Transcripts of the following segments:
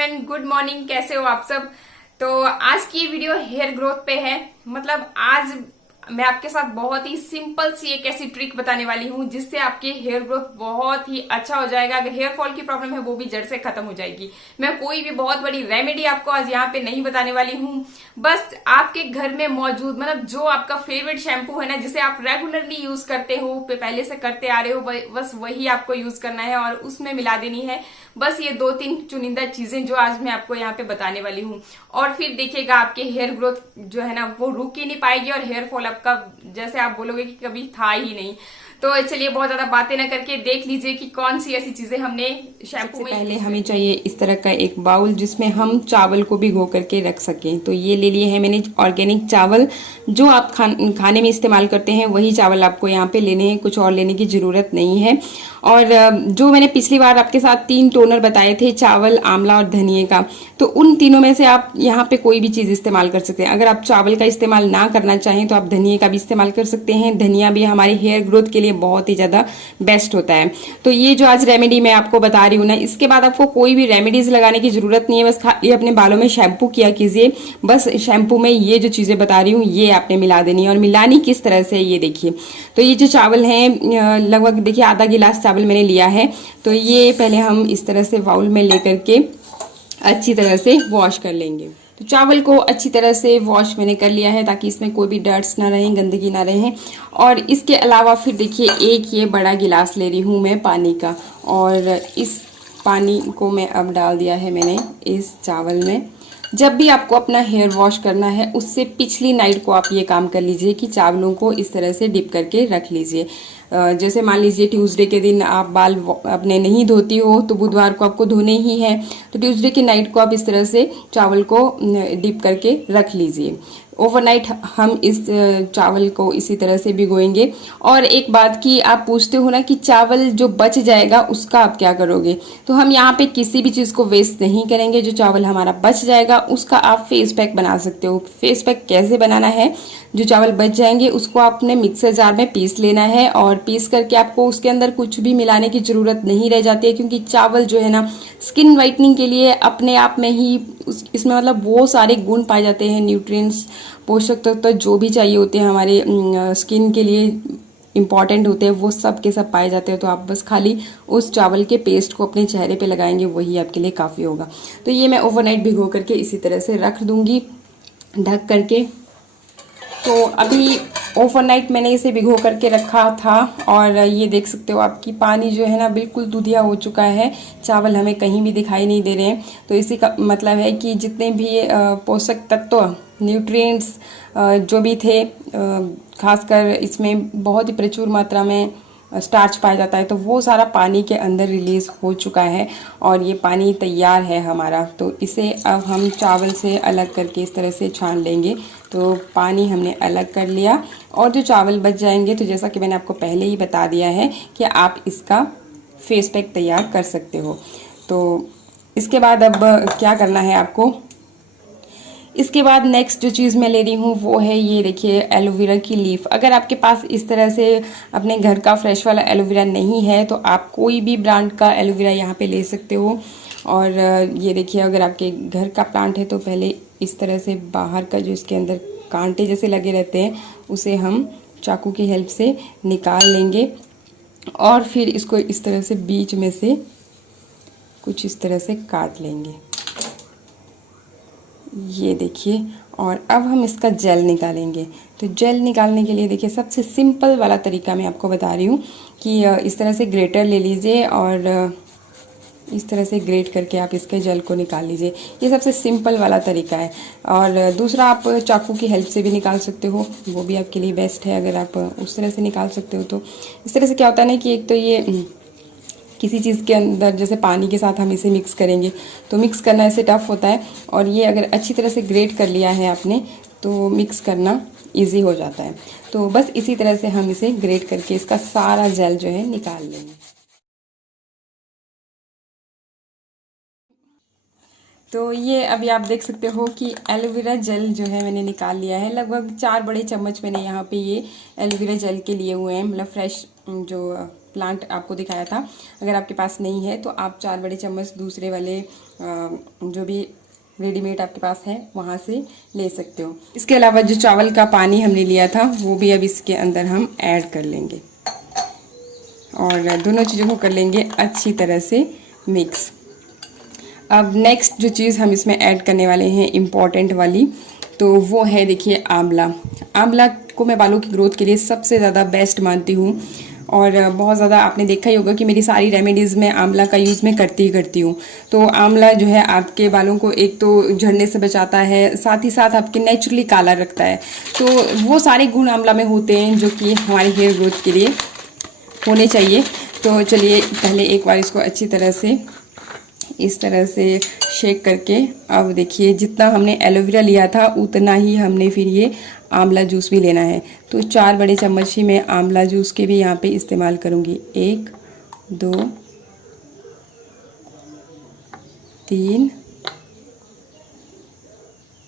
Everyone, good morning. कैसे हो आप सब। तो आज की वीडियो हेयर ग्रोथ पे है। मतलब आज मैं आपके साथ बहुत ही सिंपल सी एक ऐसी ट्रिक बताने वाली हूँ जिससे आपके हेयर ग्रोथ बहुत ही अच्छा हो जाएगा। अगर हेयर फॉल की प्रॉब्लम है वो भी जड़ से खत्म हो जाएगी। मैं कोई भी बहुत बड़ी रेमेडी आपको आज यहाँ पे नहीं बताने वाली हूँ। बस आपके घर में मौजूद मतलब जो आपका फेवरेट शैम्पू है ना, जिसे आप रेगुलरली यूज करते हो, पहले से करते आ रहे हो, बस वही आपको यूज करना है और उसमें मिला देनी है बस ये 2-3 चुनिंदा चीजें जो आज मैं आपको यहाँ पे बताने वाली हूँ। और फिर देखिएगा आपके हेयर ग्रोथ जो है ना वो रुक ही नहीं पाएगी और हेयर फॉल आपका जैसे आप बोलोगे कि कभी था ही नहीं। तो चलिए बहुत ज्यादा बातें ना करके देख लीजिए कि कौन सी ऐसी चीजें हमने शैम्पू में। पहले हमें चाहिए इस तरह का एक बाउल जिसमें हम चावल को भिगो करके रख सकें। तो ये ले लिए हैं मैंने ऑर्गेनिक चावल। जो आप खाने में इस्तेमाल करते हैं वही चावल आपको यहाँ पे लेने हैं, कुछ और लेने की ज़रूरत नहीं है। और जो मैंने पिछली बार आपके साथ 3 टोनर बताए थे, चावल, आंवला और धनिए का, तो उन तीनों में से आप यहाँ पे कोई भी चीज़ इस्तेमाल कर सकते हैं। अगर आप चावल का इस्तेमाल ना करना चाहें तो आप धनिए का भी इस्तेमाल कर सकते हैं। धनिया भी हमारे हेयर ग्रोथ के लिए बहुत ही ज़्यादा बेस्ट होता है। तो ये जो आज रेमेडी मैं आपको बता रही हूँ ना, इसके बाद आपको कोई भी रेमेडीज लगाने की जरूरत नहीं है। बस खाली अपने बालों में शैम्पू किया कीजिए। बस शैम्पू में ये जो चीज़ें बता रही हूँ ये आपने मिला देनी है। और मिलानी किस तरह से, ये देखिए। तो ये जो चावल हैं लगभग देखिए आधा गिलास चावल मैंने लिया है। तो ये पहले हम इस तरह से बाउल में लेकर के अच्छी तरह से वॉश कर लेंगे। तो चावल को अच्छी तरह से वॉश मैंने कर लिया है ताकि इसमें कोई भी डर्ट्स ना रहें, गंदगी ना रहें। और इसके अलावा फिर देखिए एक ये बड़ा गिलास ले रही हूँ मैं पानी का, और इस पानी को मैं अब डाल दिया है मैंने इस चावल में। जब भी आपको अपना हेयर वॉश करना है उससे पिछली नाइट को आप ये काम कर लीजिए कि चावलों को इस तरह से डिप करके रख लीजिए। जैसे मान लीजिए ट्यूसडे के दिन आप बाल अपने नहीं धोती हो तो बुधवार को आपको धोने ही है, तो ट्यूसडे की नाइट को आप इस तरह से चावल को डिप करके रख लीजिए। ओवरनाइट हम इस चावल को इसी तरह से भिगोएंगे। और एक बात की आप पूछते हो ना कि चावल जो बच जाएगा उसका आप क्या करोगे, तो हम यहाँ पे किसी भी चीज़ को वेस्ट नहीं करेंगे। जो चावल हमारा बच जाएगा उसका आप फेस पैक बना सकते हो। फेस पैक कैसे बनाना है, जो चावल बच जाएंगे उसको आपने मिक्सर जार में पीस लेना है। और पीस करके आपको उसके अंदर कुछ भी मिलाने की ज़रूरत नहीं रह जाती है, क्योंकि चावल जो है ना स्किन वाइटनिंग के लिए अपने आप में ही इसमें मतलब वो सारे गुण पाए जाते हैं, न्यूट्रिएंट्स, पोषक तत्व जो भी चाहिए होते हैं हमारे स्किन के लिए इम्पॉर्टेंट होते हैं, वो सब के सब पाए जाते हैं। तो आप बस खाली उस चावल के पेस्ट को अपने चेहरे पे लगाएंगे, वही आपके लिए काफ़ी होगा। तो ये मैं ओवरनाइट भिगो करके इसी तरह से रख दूंगी ढक करके। तो अभी ओवरनाइट मैंने इसे भिगो करके रखा था और ये देख सकते हो आपकी पानी जो है ना बिल्कुल दूधिया हो चुका है। चावल हमें कहीं भी दिखाई नहीं दे रहे हैं। तो इसी का मतलब है कि जितने भी पोषक तत्व, न्यूट्रिएंट्स जो भी थे, खासकर इसमें बहुत ही प्रचुर मात्रा में स्टार्च पाया जाता है, तो वो सारा पानी के अंदर रिलीज हो चुका है और ये पानी तैयार है हमारा। तो इसे अब हम चावल से अलग करके इस तरह से छान लेंगे। तो पानी हमने अलग कर लिया और जो चावल बच जाएंगे, तो जैसा कि मैंने आपको पहले ही बता दिया है कि आप इसका फेस पैक तैयार कर सकते हो। तो इसके बाद अब क्या करना है आपको, इसके बाद नेक्स्ट जो चीज़ मैं ले रही हूँ वो है ये देखिए एलोवेरा की लीफ। अगर आपके पास इस तरह से अपने घर का फ्रेश वाला एलोवेरा नहीं है तो आप कोई भी ब्रांड का एलोवेरा यहाँ पे ले सकते हो। और ये देखिए अगर आपके घर का प्लांट है तो पहले इस तरह से बाहर का जो इसके अंदर कांटे जैसे लगे रहते हैं उसे हम चाकू की हेल्प से निकाल लेंगे और फिर इसको इस तरह से बीच में से कुछ इस तरह से काट लेंगे, ये देखिए। और अब हम इसका जेल निकालेंगे। तो जेल निकालने के लिए देखिए सबसे सिंपल वाला तरीका मैं आपको बता रही हूँ कि इस तरह से ग्रेटर ले लीजिए और इस तरह से ग्रेट करके आप इसके जेल को निकाल लीजिए। ये सबसे सिंपल वाला तरीका है। और दूसरा आप चाकू की हेल्प से भी निकाल सकते हो, वो भी आपके लिए बेस्ट है अगर आप उस तरह से निकाल सकते हो। तो इस तरह से क्या होता है ना कि एक तो ये किसी चीज़ के अंदर जैसे पानी के साथ हम इसे मिक्स करेंगे तो मिक्स करना ऐसे टफ होता है, और ये अगर अच्छी तरह से ग्रेट कर लिया है आपने तो मिक्स करना इजी हो जाता है। तो बस इसी तरह से हम इसे ग्रेट करके इसका सारा जेल जो है निकाल लेंगे। तो ये अभी आप देख सकते हो कि एलोवेरा जेल जो है मैंने निकाल लिया है। लगभग 4 बड़े चम्मच मैंने यहाँ पे ये एलोवेरा जेल के लिए हुए हैं, मतलब फ्रेश जो प्लांट आपको दिखाया था। अगर आपके पास नहीं है तो आप 4 बड़े चम्मच दूसरे वाले जो भी रेडीमेड आपके पास है वहाँ से ले सकते हो। इसके अलावा जो चावल का पानी हमने लिया था वो भी अब इसके अंदर हम ऐड कर लेंगे और दोनों चीज़ों को कर लेंगे अच्छी तरह से मिक्स। अब नेक्स्ट जो चीज़ हम इसमें ऐड करने वाले हैं इम्पॉर्टेंट वाली, तो वो है देखिए आंवला। आंवला को मैं बालों की ग्रोथ के लिए सबसे ज़्यादा बेस्ट मानती हूँ और बहुत ज़्यादा आपने देखा ही होगा कि मेरी सारी रेमेडीज़ में आंवला का यूज़ मैं करती हूँ। तो आंवला जो है आपके बालों को एक तो झड़ने से बचाता है, साथ ही साथ आपके नेचुरली काला रखता है। तो वो सारे गुण आंवला में होते हैं जो कि हमारे हेयर ग्रोथ के लिए होने चाहिए। तो चलिए पहले एक बार इसको अच्छी तरह से इस तरह से शेक करके, अब देखिए जितना हमने एलोवेरा लिया था उतना ही हमने फिर ये आंवला जूस भी लेना है। तो 4 बड़े चम्मच ही मैं आंवला जूस के भी यहाँ पे इस्तेमाल करूँगी। 1 2 3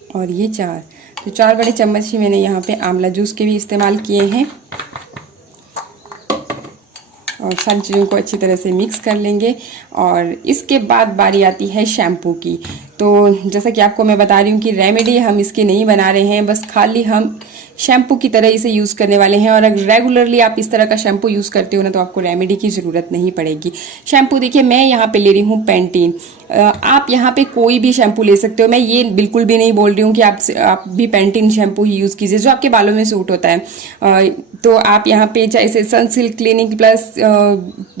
और ये 4। तो 4 बड़े चम्मच ही मैंने यहाँ पे आंवला जूस के भी इस्तेमाल किए हैं और सारी चीज़ों को अच्छी तरह से मिक्स कर लेंगे। और इसके बाद बारी आती है शैम्पू की। तो जैसा कि आपको मैं बता रही हूँ कि रेमेडी हम इसकी नहीं बना रहे हैं, बस खाली हम शैम्पू की तरह इसे यूज़ करने वाले हैं। और अगर रेगुलरली आप इस तरह का शैम्पू यूज़ करते हो ना तो आपको रेमेडी की ज़रूरत नहीं पड़ेगी। शैम्पू देखिए मैं यहाँ पे ले रही हूँ पैंटीन। आप यहाँ पे कोई भी शैम्पू ले सकते हो। मैं ये बिल्कुल भी नहीं बोल रही हूँ कि आप भी पैंटीन शैम्पू ही यूज़ कीजिए जो आपके बालों में सूट होता है। तो आप यहाँ पे चाहे सनसिल्क, क्लिनिक प्लस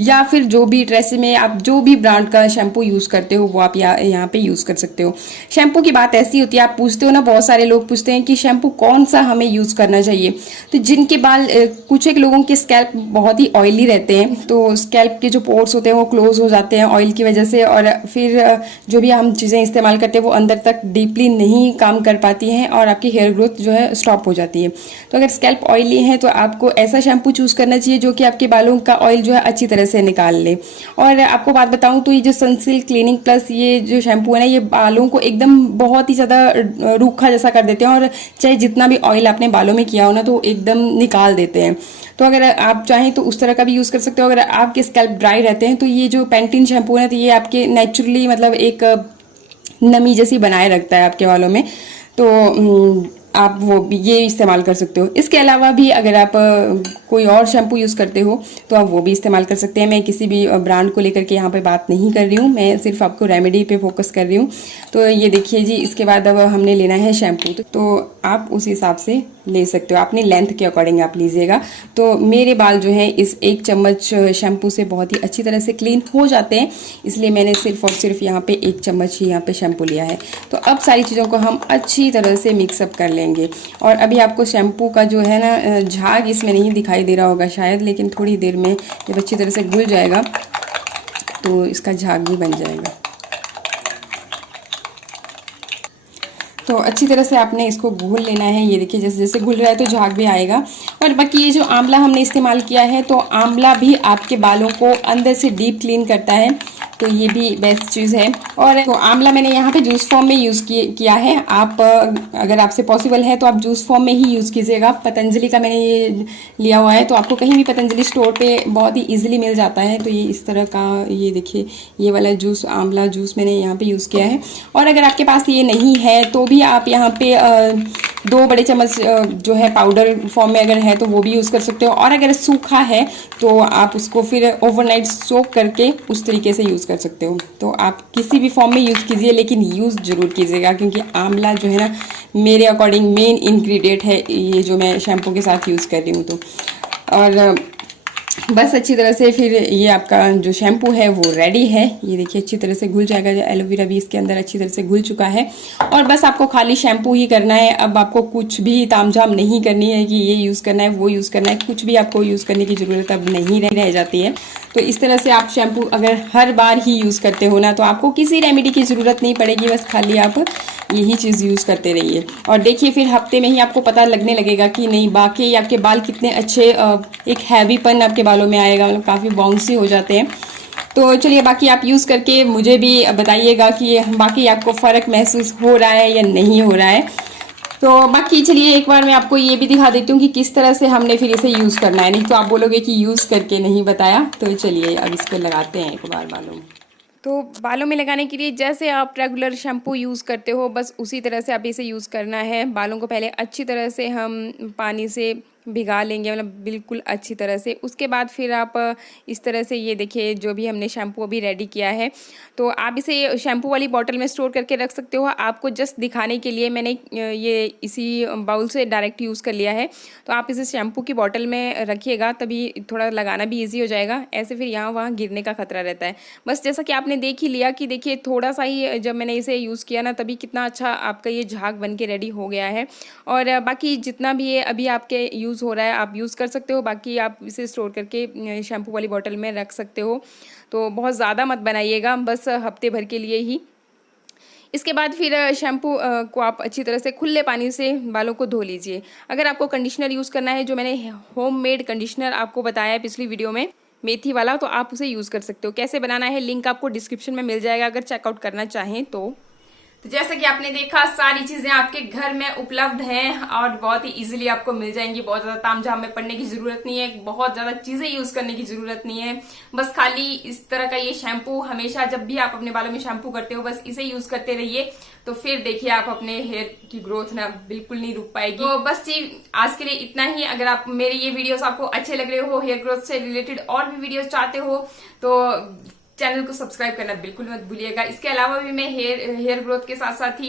या फिर जो भी ट्रेसे में आप जो भी ब्रांड का शैम्पू यूज़ करते हो वो आप यहाँ पे यूज़ कर सकते हो। शैम्पू की बात ऐसी होती है, आप पूछते हो ना, बहुत सारे लोग पूछते हैं कि शैम्पू कौन सा हमें यूज़ करना चाहिए। तो जिनके बाल कुछ एक लोगों के स्कैल्प बहुत ही ऑयली रहते हैं, तो स्कैल्प के जो पोर्स होते हैं वो क्लोज हो जाते हैं ऑयल की वजह से, और फिर जो भी हम चीज़ें इस्तेमाल करते हैं वो अंदर तक डीपली नहीं काम कर पाती हैं और आपकी हेयर ग्रोथ जो है स्टॉप हो जाती है। तो अगर स्कैल्प ऑयली है तो आपको ऐसा शैम्पू चूज़ करना चाहिए जो कि आपके बालों का ऑयल जो है अच्छी तरह से निकाल ले। और आपको बात बताऊं तो ये जो सनसिल्क, क्लिनिक प्लस ये जो शैम्पू है ना, ये बालों को एकदम बहुत ही ज़्यादा रूखा जैसा कर देते हैं और चाहे जितना भी ऑयल आपने बालों में किया हो ना तो एकदम निकाल देते हैं। तो अगर आप चाहें तो उस तरह का भी यूज़ कर सकते हो। अगर आपके स्कैल्प ड्राई रहते हैं तो ये जो पैंटीन शैम्पू है ना, तो ये आपके नेचुरली मतलब एक नमी जैसी बनाए रखता है आपके बालों में। तो आप वो ये इस्तेमाल कर सकते हो। इसके अलावा भी अगर आप कोई और शैम्पू यूज़ करते हो तो आप वो भी इस्तेमाल कर सकते हैं। मैं किसी भी ब्रांड को लेकर के यहाँ पे बात नहीं कर रही हूँ, मैं सिर्फ आपको रेमेडी पे फोकस कर रही हूँ। तो ये देखिए जी, इसके बाद अब हमने लेना है शैम्पू। तो आप उस हिसाब से ले सकते हो, अपनी लेंथ के अकॉर्डिंग आप लीजिएगा। तो मेरे बाल जो है इस 1 चम्मच शैम्पू से बहुत ही अच्छी तरह से क्लीन हो जाते हैं, इसलिए मैंने सिर्फ और सिर्फ यहाँ पे 1 चम्मच ही यहाँ पे शैम्पू लिया है। तो अब सारी चीज़ों को हम अच्छी तरह से मिक्सअप कर लेंगे। और अभी आपको शैम्पू का जो है ना झाग इसमें नहीं दिखाई दे रहा होगा शायद, लेकिन थोड़ी देर में जब अच्छी तरह से घुल जाएगा तो इसका झाग भी बन जाएगा। तो अच्छी तरह से आपने इसको घोल लेना है। ये देखिए जैसे जैसे घुल रहा है तो झाग भी आएगा। और बाकी ये जो आंवला हमने इस्तेमाल किया है, तो आंवला भी आपके बालों को अंदर से डीप क्लीन करता है, तो ये भी बेस्ट चीज़ है। और तो आंवला मैंने यहाँ पे जूस फॉर्म में यूज़ किया है। आप अगर आपसे पॉसिबल है तो आप जूस फॉर्म में ही यूज़ कीजिएगा। पतंजलि का मैंने ये लिया हुआ है, तो आपको कहीं भी पतंजलि स्टोर पे बहुत ही इजीली मिल जाता है। तो ये इस तरह का, ये देखिए ये वाला जूस, आंवला जूस मैंने यहाँ पे यूज़ किया है। और अगर आपके पास ये नहीं है तो भी आप यहाँ पे 2 बड़े चम्मच जो है पाउडर फॉर्म में अगर है तो वो भी यूज़ कर सकते हो। और अगर सूखा है तो आप उसको फिर ओवरनाइट सोक करके उस तरीके से यूज़ कर सकते हो। तो आप किसी भी फॉर्म में यूज़ कीजिए, लेकिन यूज़ ज़रूर कीजिएगा, क्योंकि आंवला जो है ना मेरे अकॉर्डिंग मेन इंग्रेडिएंट है ये जो मैं शैम्पू के साथ यूज़ कर रही हूँ। तो और बस अच्छी तरह से फिर ये आपका जो शैम्पू है वो रेडी है। ये देखिए अच्छी तरह से घुल जाएगा, जो एलोवेरा भी इसके अंदर अच्छी तरह से घुल चुका है। और बस आपको खाली शैम्पू ही करना है। अब आपको कुछ भी तामझाम नहीं करनी है कि ये यूज़ करना है वो यूज़ करना है, कुछ भी आपको यूज़ करने की ज़रूरत अब नहीं रह जाती है। तो इस तरह से आप शैम्पू अगर हर बार ही यूज़ करते हो ना तो आपको किसी रेमेडी की ज़रूरत नहीं पड़ेगी, बस खाली आप यही चीज़ यूज़ करते रहिए। और देखिए फिर हफ्ते में ही आपको पता लगने लगेगा कि नहीं बाकी आपके बाल कितने अच्छे, एक हैवीपन आपके बालों में आएगा, मतलब काफ़ी बाउंसी हो जाते हैं। तो चलिए बाकी आप यूज़ करके मुझे भी बताइएगा कि बाकी आपको फ़र्क महसूस हो रहा है या नहीं हो रहा है। तो बाकी चलिए एक बार मैं आपको ये भी दिखा देती हूँ कि किस तरह से हमने फिर इसे यूज़ करना है, नहीं तो आप बोलोगे कि यूज़ करके नहीं बताया। तो चलिए अब इसको लगाते हैं एक बार बालों में। तो बालों में लगाने के लिए जैसे आप रेगुलर शैम्पू यूज़ करते हो बस उसी तरह से आप इसे यूज़ करना है। बालों को पहले अच्छी तरह से हम पानी से भिगा लेंगे, मतलब बिल्कुल अच्छी तरह से। उसके बाद फिर आप इस तरह से ये देखिए जो भी हमने शैम्पू अभी रेडी किया है, तो आप इसे शैम्पू वाली बॉटल में स्टोर करके रख सकते हो। आपको जस्ट दिखाने के लिए मैंने ये इसी बाउल से डायरेक्ट यूज़ कर लिया है। तो आप इसे शैम्पू की बॉटल में रखिएगा, तभी थोड़ा लगाना भी ईजी हो जाएगा। ऐसे फिर यहाँ वहाँ गिरने का खतरा रहता है। बस जैसा कि आपने देख ही लिया कि देखिए थोड़ा सा ही जब मैंने इसे यूज़ किया ना, तभी कितना अच्छा आपका ये झाग बन के रेडी हो गया है। और बाकी जितना भी ये अभी आपके यूज़ हो रहा है आप यूज़ कर सकते हो। बाकी आप इसे स्टोर करके शैम्पू वाली बॉटल में रख सकते हो। तो बहुत ज़्यादा मत बनाइएगा, बस हफ्ते भर के लिए ही। इसके बाद फिर शैम्पू को आप अच्छी तरह से खुले पानी से बालों को धो लीजिए। अगर आपको कंडीशनर यूज़ करना है, जो मैंने होममेड कंडीशनर आपको बताया है पिछली वीडियो में, मेथी वाला, तो आप उसे यूज़ कर सकते हो। कैसे बनाना है लिंक आपको डिस्क्रिप्शन में मिल जाएगा अगर चेकआउट करना चाहें तो। जैसा कि आपने देखा सारी चीजें आपके घर में उपलब्ध हैं और बहुत ही इजीली आपको मिल जाएंगी। बहुत ज्यादा तामझाम में पड़ने की जरूरत नहीं है, बहुत ज्यादा चीजें यूज करने की जरूरत नहीं है। बस खाली इस तरह का ये शैम्पू हमेशा जब भी आप अपने बालों में शैम्पू करते हो बस इसे यूज करते रहिए। तो फिर देखिए आप अपने हेयर की ग्रोथ ना बिल्कुल नहीं रुक पाएगी। तो बस जी आज के लिए इतना ही। अगर आप मेरे ये वीडियोस आपको अच्छे लग रहे हो, हेयर ग्रोथ से रिलेटेड और भी वीडियोस चाहते हो, तो चैनल को सब्सक्राइब करना बिल्कुल मत भूलिएगा। इसके अलावा भी मैं हेयर ग्रोथ के साथ साथ ही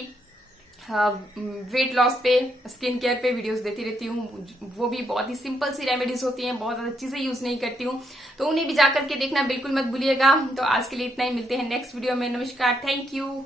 वेट लॉस पे, स्किन केयर पे वीडियोस देती रहती हूँ। वो भी बहुत ही सिंपल सी रेमेडीज होती हैं, बहुत ज्यादा चीजें यूज नहीं करती हूँ, तो उन्हें भी जाकर के देखना बिल्कुल मत भूलिएगा। तो आज के लिए इतना ही, मिलते हैं नेक्स्ट वीडियो में। नमस्कार, थैंक यू।